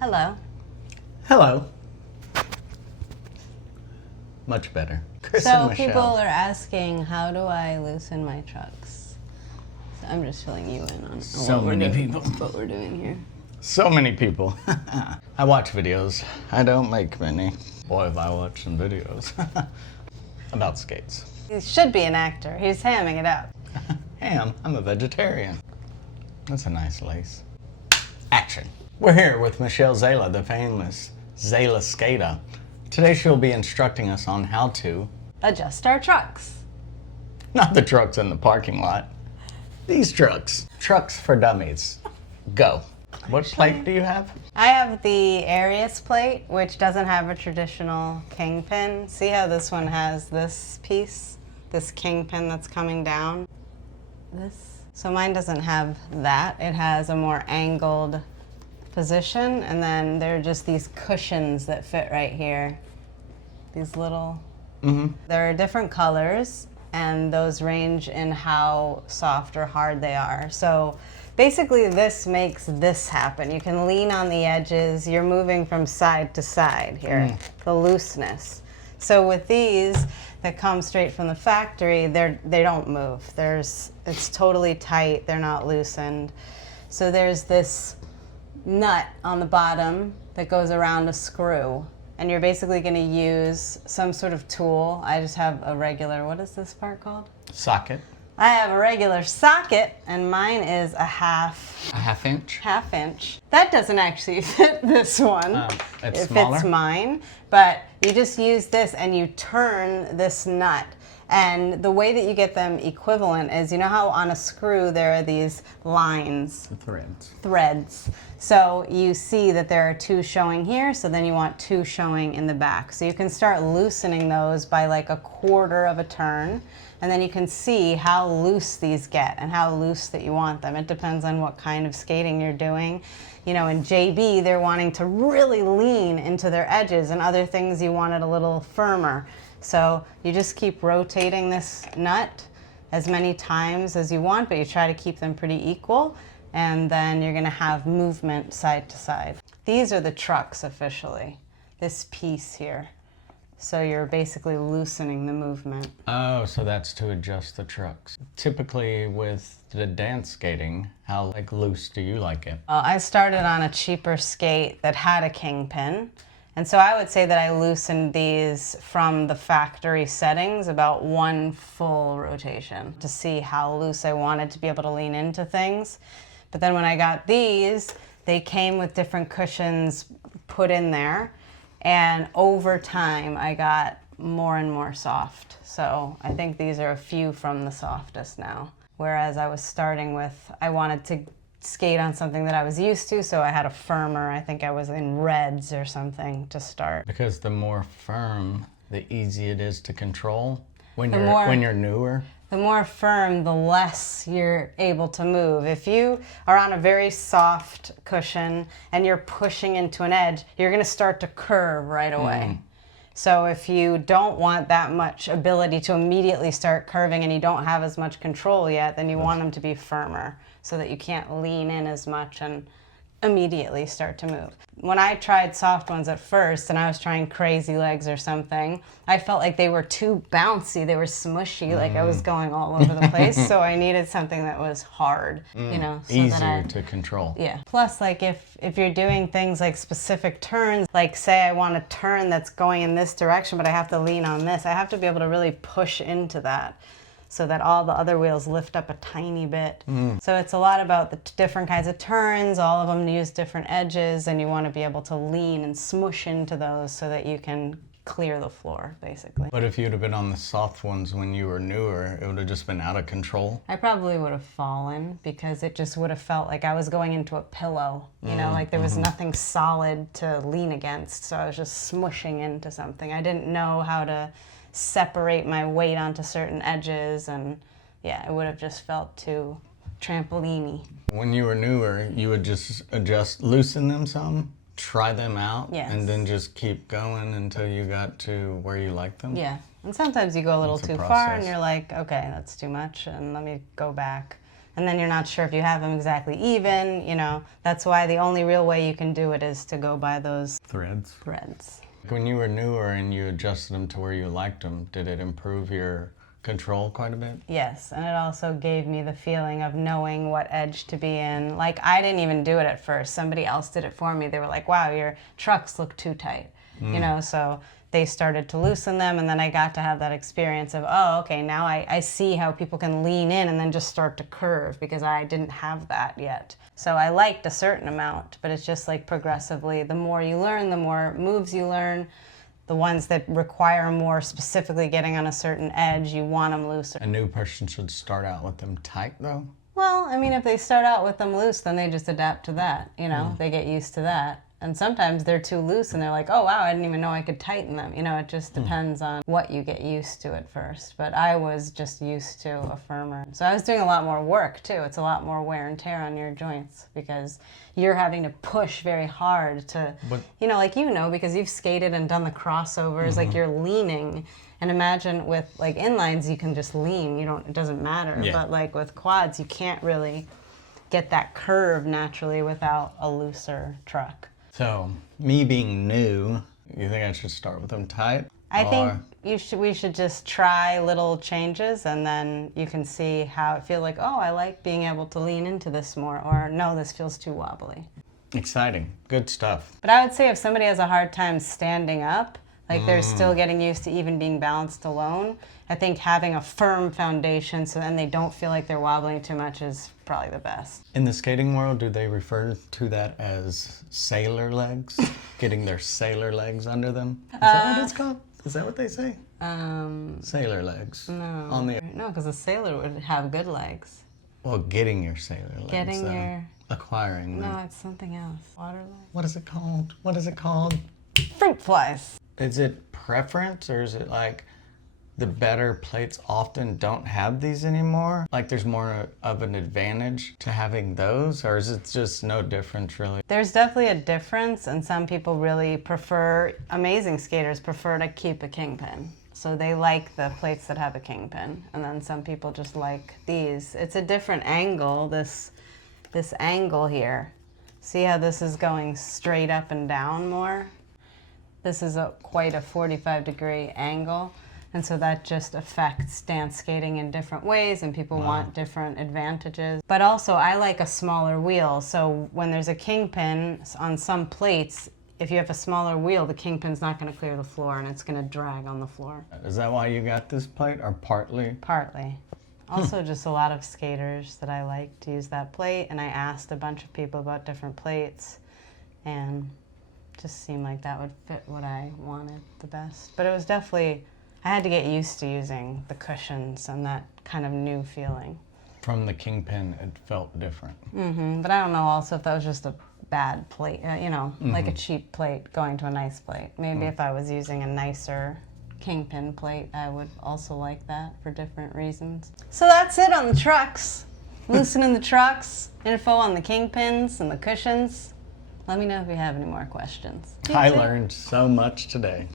Hello. Hello. Much better. Chris So and Michelle. people are asking, how do I loosen my trucks? So I'm just filling you in on So many people. what we're doing here. So many people. I watch videos. I don't make many. Boy, have I watched some videos about skates. He should be an actor. He's hamming it up. Ham, I'm a vegetarian. That's a nice lace. Action. We're here with Michelle Zala, the famous Zala skater. Today she'll be instructing us on how to Adjust our trucks. not the trucks in the parking lot. These trucks. Trucks for dummies. Go. What plate do you have? I have the Arius Plate, which doesn't have a traditional kingpin. See how this one has this piece? This kingpin that's coming down? This. So mine doesn't have that. It has a more angled position, and then there are just these cushions that fit right here. These little... There are different colors, and those range in how soft or hard they are. So basically this makes this happen. You can lean on the edges. You're moving from side to side here, the looseness. So with these that come straight from the factory, they don't move. It's totally tight. They're not loosened. So there's this nut on the bottom that goes around a screw, and you're basically going to use some sort of tool. I just have a regular, what is this part called? Socket. I have a regular socket, and mine is a half inch. half inch. That doesn't actually fit this one. It's It smaller? fits mine, but you just use this and you turn this nut. And the way that you get them equivalent is, you know how on a screw there are these lines, threads. So you see that there are two showing here, so then you want two showing in the back. So you can start loosening those by like a quarter of a turn, and then you can see how loose these get and how loose that you want them. It depends on what kind of skating you're doing. You know, in JB, they're wanting to really lean into their edges, and other things you want it a little firmer. So you just keep rotating this nut as many times as you want, but you try to keep them pretty equal, and then you're gonna have movement side to side. These are the trucks officially, this piece here. So you're basically loosening the movement. Oh, so that's to adjust the trucks. Typically with the dance skating, how loose do you like it? I started on a cheaper skate that had a kingpin. And so I would say that I loosened these from the factory settings about one full rotation to see how loose I wanted to be able to lean into things. But then when I got these, they came with different cushions put in there. And over time, I got more and more soft. So I think these are a few from the softest now. Whereas I was starting with, I wanted to skate on something that I was used to, so I had a firmer, I think I was in reds or something to start. Because the more firm, the easier it is to control when you're newer. The more firm, the less you're able to move. If you are on a very soft cushion and you're pushing into an edge, you're gonna start to curve right away. So if you don't want that much ability to immediately start curving and you don't have as much control yet, then you want them to be firmer so that you can't lean in as much and immediately start to move. When I tried soft ones at first and I was trying crazy legs or something, I felt like they were too bouncy, they were smushy, like I was going all over the place. So I needed something that was hard, you know. So Easier to control. Yeah. Plus, like if you're doing things like specific turns, like say I want a turn that's going in this direction, but I have to lean on this, I have to be able to really push into that so that all the other wheels lift up a tiny bit. So it's a lot about the different kinds of turns, all of them use different edges, and you want to be able to lean and smush into those so that you can clear the floor, basically. But if you'd have been on the soft ones when you were newer, it would have just been out of control. I probably would have fallen because it just would have felt like I was going into a pillow, you know, like there was nothing solid to lean against, so I was just smushing into something. I didn't know how to separate my weight onto certain edges, and yeah, it would have just felt too trampoline-y. When you were newer, you would just loosen them some, try them out, Yes. and then just keep going until you got to where you like them? Yeah, and sometimes you go a little It's a too far process. and you're like, okay, that's too much, and let me go back. and then you're not sure if you have them exactly even, you know. That's why the only real way you can do it is to go by those threads. When you were newer and you adjusted them to where you liked them, did it improve your control quite a bit? Yes, and it also gave me the feeling of knowing what edge to be in. Like, I didn't even do it at first. Somebody else did it for me. They were like, wow, your trucks look too tight. You know, so they started to loosen them, and then I got to have that experience of, oh, okay, now I see how people can lean in and then just start to curve, because I didn't have that yet. So I liked a certain amount, but it's just like progressively, the more you learn, the more moves you learn. The ones that require more specifically getting on a certain edge, you want them looser. A new person should start out with them tight, though? Well, I mean, if they start out with them loose, then they just adapt to that, you know? They get used to that. And sometimes they're too loose and they're like, oh, wow, I didn't even know I could tighten them. You know, it just depends on what you get used to at first. But I was just used to a firmer. So I was doing a lot more work, too. It's a lot more wear and tear on your joints because you're having to push very hard to, you know, like, you know, because you've skated and done the crossovers, like you're leaning. And imagine with like inlines, you can just lean. You don't, it doesn't matter. Yeah. But like with quads, you can't really get that curve naturally without a looser truck. So, me being new, you think I should start with them tight? I think we should just try little changes, and then you can see how it feels like, oh, I like being able to lean into this more, or no, this feels too wobbly. Exciting. Good stuff. But I would say if somebody has a hard time standing up, like they're still getting used to even being balanced alone, I think having a firm foundation so then they don't feel like they're wobbling too much is probably the best. In the skating world, do they refer to that as sailor legs? Getting their sailor legs under them? Is that what it's called? Is that what they say? Sailor legs. No, because a sailor would have good legs. Well, getting your sailor legs. Getting your... Acquiring them. No, it's something else. Water legs? What is it called? What is it called? Fruit flies. Is it preference, or is it like the better plates often don't have these anymore? Like there's more of an advantage to having those, or is it just no difference really? There's definitely a difference, and some people really prefer, amazing skaters prefer to keep a kingpin. So they like the plates that have a kingpin, and then some people just like these. It's a different angle, this angle here. See how this is going straight up and down more? This is quite a 45-degree angle, and so that just affects dance skating in different ways, and people want different advantages. But also, I like a smaller wheel, so when there's a kingpin on some plates, if you have a smaller wheel, the kingpin's not going to clear the floor, and it's going to drag on the floor. Is that why you got this plate, or partly? Partly. Also, just a lot of skaters that I like to use that plate, and I asked a bunch of people about different plates, and just seemed like that would fit what I wanted the best. But it was definitely, I had to get used to using the cushions and that kind of new feeling. From the kingpin, it felt different. But I don't know also if that was just a bad plate, you know, like a cheap plate going to a nice plate. Maybe if I was using a nicer kingpin plate, I would also like that for different reasons. So that's it on the trucks. Loosening the trucks, info on the kingpins and the cushions. Let me know if you have any more questions. I learned so much today.